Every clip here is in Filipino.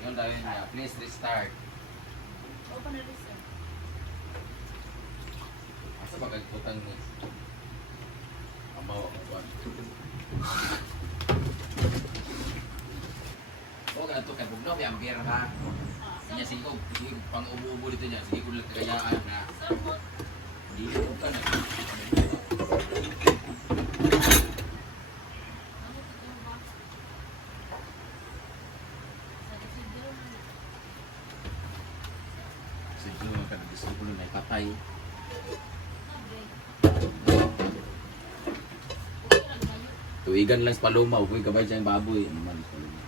Yun daw yun niya. Please restart. Open na reset. Asa ba kagputang ni? Amaw ako ba? O nga ito, kay Bugnaw, may ambier ha. Niya, sige ko, pang ubo-ubo dito niya. Sige ko lang kagayaan na. Hindi ko ka na. Sige mo, gusto ko na may patay. Tuigan lang sa paloma, huwag kabay siyang baboy. Naman sa paloma.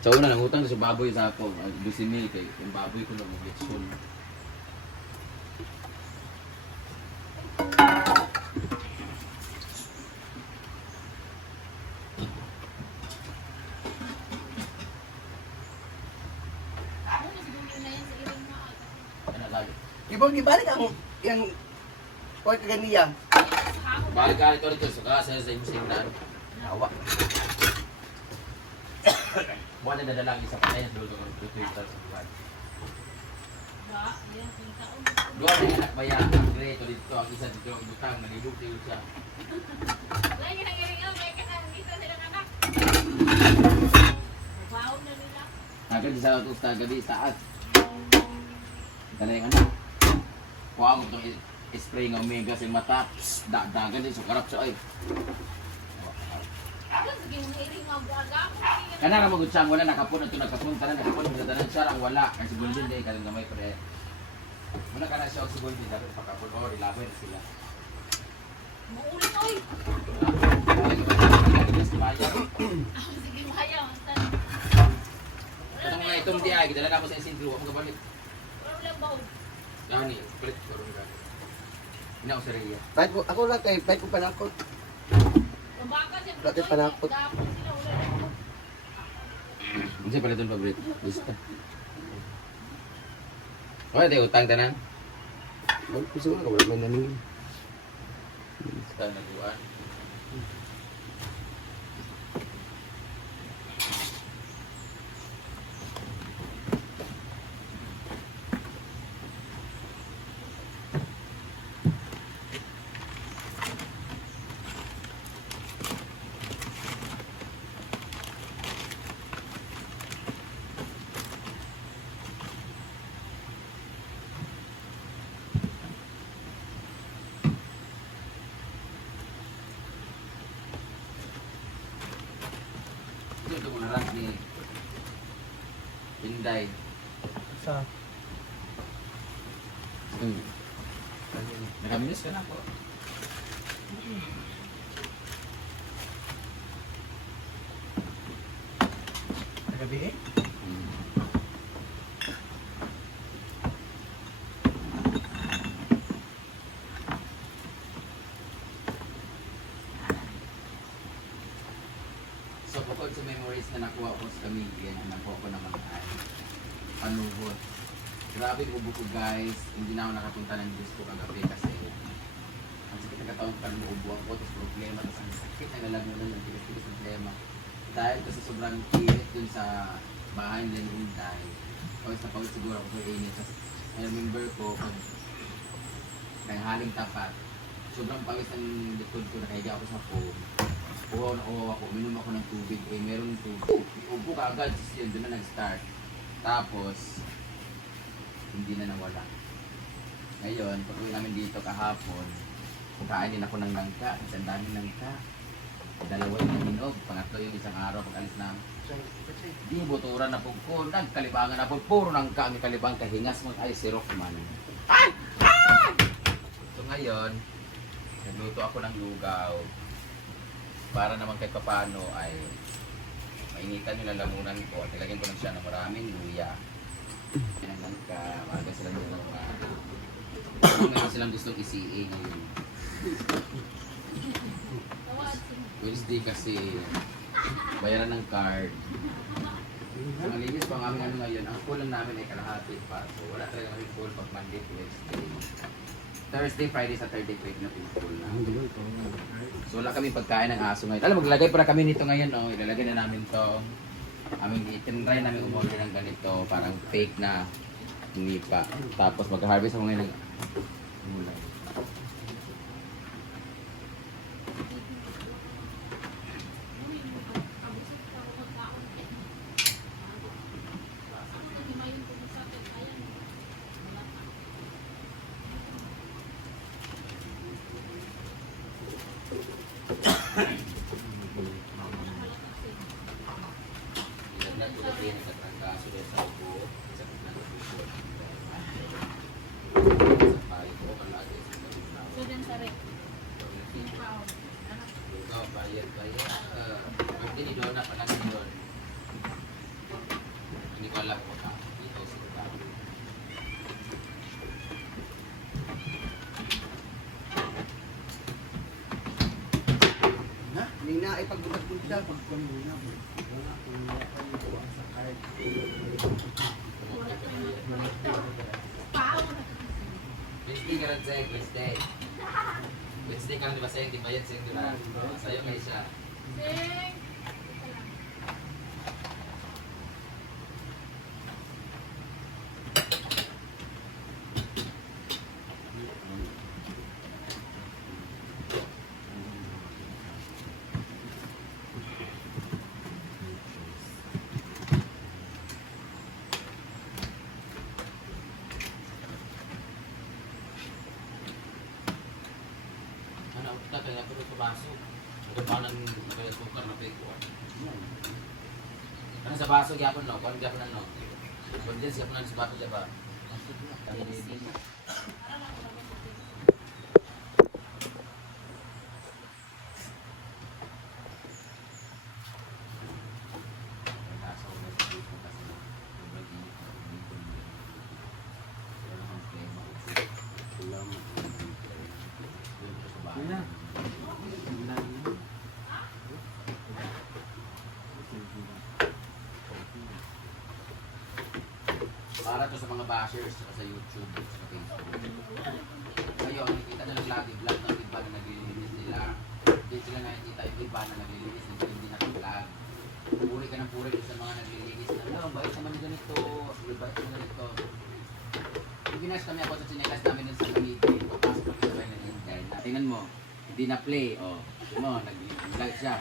So una, nangutang sa baboy sa ako. 12,000 kay yung baboy ko lang mag-leksyon. Ano lagi? Ibang gibalik ang yang koy kaganiya. Balik-balik ko rito sa kasa sa imong Awa. buwan na dadalang isa pa na yan, dulo ng Twitter sa buwan. Dua na anak baya, ang greto dito, ang isa dito, ang butang, nalibog tayo siya. Lagi nang iringaw, may dito silang anak. Babaw na nila. Agad sa autos na gabi, taas. Dala yung anak. Kuha mo itong spray ng omega sa mata, dagan din, sukarap siya ay. Kana ra magud siya wala nakapon ato nakapon tanan nakapon sa tanan siya ang wala ang siguro din dai kanang gamay pre. Muna kana siya og siguro din dapat pakapon or ilaban sila. Muulit oy. Sige mahayaw. Itong mga itong diay gidala na mo sa sentro mo gabalik. Problem ba? Dani, kulit ko ron ka. Ina ko sa riya. Pahit ko, ako lang kay pahit ko panakot. Dati panakot. Unsa pala itong paborito? Lista. Wala tayo utang tanan. Wala ko siguro wala may naning. Lista na duan. Inday. Sa Nakaminis ka na po. gabi eh. So, bukod sa memories na nakuha ko sa Camigin, ang nakuha ko naman ay panuhod. Grabe yung ubo ko guys, hindi na ako nakapunta ng Diyos ko kagabi kasi ang sakit na katawang pa ng ubo ako, tapos problema, tapos ang sakit na lalamunan ng tigas-tigas ng problema. Dahil kasi sobrang init dun sa bahay nila ni Inday, pawis na pawis siguro ako sa init. Tapos I remember ko, pag haling tapat, sobrang pawis ng likod ko, nakahiga ako sa foam. Uhaw na uhaw ako, uminom ako ng tubig, merong tubig. Upo ka agad, yun, doon na nag-start. Tapos, hindi na nawala. Ngayon, pag uwi namin dito kahapon, kain din ako ng langka, isang dami langka. Dalawa yung minog, pangatlo yung isang araw pag alis namin. Di buturan na po ko, nagkalibangan na po, puro langka ang kalibang kahingas mo ay si Rockman. Ay! Ay! So ngayon, nagluto ako ng lugaw. Para naman kahit papano ay mainitan yung lalamunan ko at ilagyan ko lang siya ng maraming luya. Pinanglan ka, maaga silang yung ngayon silang gustong isiing ngayon. Wednesday kasi bayaran ng card. So malinis pa ang aming ano ngayon. Ang full lang namin ay kalahati pa. So wala talaga kami full pag Monday to Wednesday. Thursday, Friday, Saturday, na full na. So wala kami pagkain ng aso ngayon. Alam, maglalagay para kami nito ngayon, no? Ilalagay na namin to. Aming itinry namin umorder ng ganito, parang fake na nipa. Tapos mag-harvest ako ngayon ng gulay. So din sa rep. Hindi doon na pala doon. Hindi ko alam kung dito sila. Na, hindi na ipagbulag-bulag pagkuhan muna. Wala kung kuha sa card. Wednesday ka rin sa'yo, Wednesday. Wednesday ka rin diba sa'yo, di ba yan sa'yo, di ba? Sa'yo may siya. Sing! Ano, kaya pero sa baso. Nagkabanan kaya sukar na peko. Ano sa baso gyapon no? Kuan gyapon ano? Kuan din siya sa baso siya ba? Para to sa mga bashers sa YouTube, sa Facebook. Ngayon, nakita na nag-vlog ng iba na naglilinis nila. Hindi sila nakikita yung iba na naglilinis na hindi nag-vlog. Puri ka ng puri sa mga naglilinis na, no, bait naman yung ganito, bait naman ganito. Yung ginas kami ako sa chinelas namin dun sa committee, papasok kami sa bahay ng Inday. Tingnan mo, hindi na-play, oh. Mo, nag-vlog siya.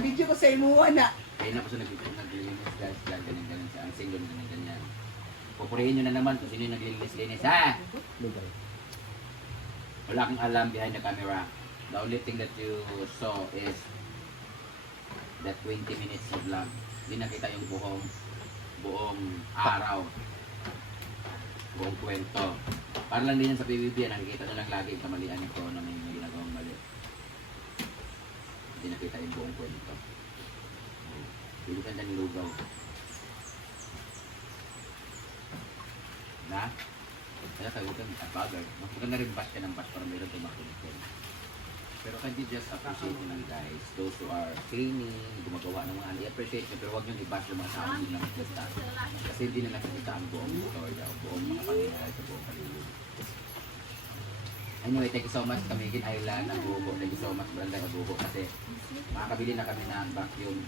Video ko sa imuha na. Ayun na po siya naglilinis, guys, vlog, ganyan-ganyan siya. Ang single, ganyan-ganyan. Pupurihin nyo na naman kung sino yung naglilinis-linis, ha? Wala kang alam behind the camera. The only thing that you saw is that 20 minutes of vlog. Hindi nakita yung buhong. buong araw. Buong kwento. Para lang din yan sa PBB, nakikita nyo lang lagi yung kamalian nito na may ginagawang mali. Hindi nakita yung buong kwento. Hindi ka dyan lugaw. Na? Kaya kayo ka at bagay. Magpaganda rin bash ka ng bash para mayroon tayo makinig. Pero can you just appreciate nyo lang guys, those who are cleaning, gumagawa ng mga i-appreciate nyo, pero huwag nyo i-bash yung mga tao hindi lang nakikita. Kasi hindi na nakikita ang buong storya o buong mga pangyayari sa buong paligid. Anyway, thank you so much Camiguin Island, Abugo. Thank you so much Branda Abugo kasi makakabili na kami ng vacuum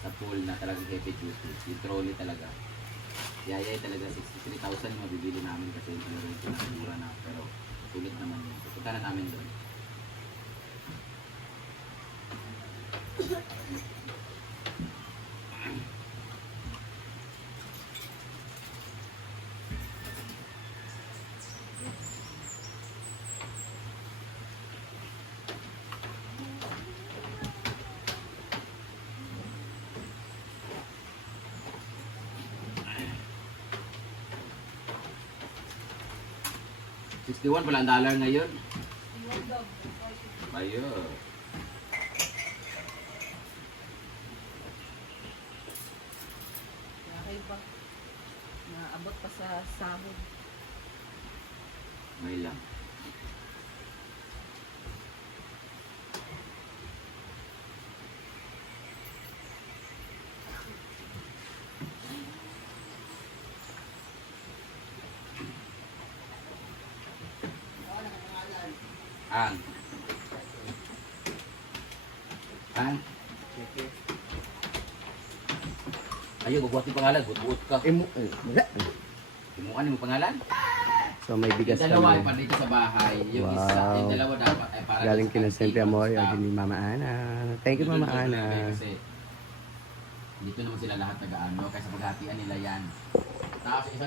sa pool na talagang heavy duty. Yung trolley talaga. Yayay talaga 63,000 yung mabibili namin kasi meron ito na mura na. Pero sulit naman yun. Punta na namin doon. $61 pala ang dollar ngayon. Ayo. Okay ba? Naabot pa sa sahod. May lang. Ang. Ang. Ayo, bubuhat yung pangalan. Buot ka. Wala. Imuan mo pangalan? So may bigas Yung dalawa ay kami. para dito sa bahay. Yung Wow. isa, yung dalawa dapat ay para Galing dito kina sa Siyempre Amor, staff. yung ni Mama Ana. Thank you Mama Dito Ana. kasi dito naman sila lahat nag-ano, kaya sa paghatian nila yan. Tapos isa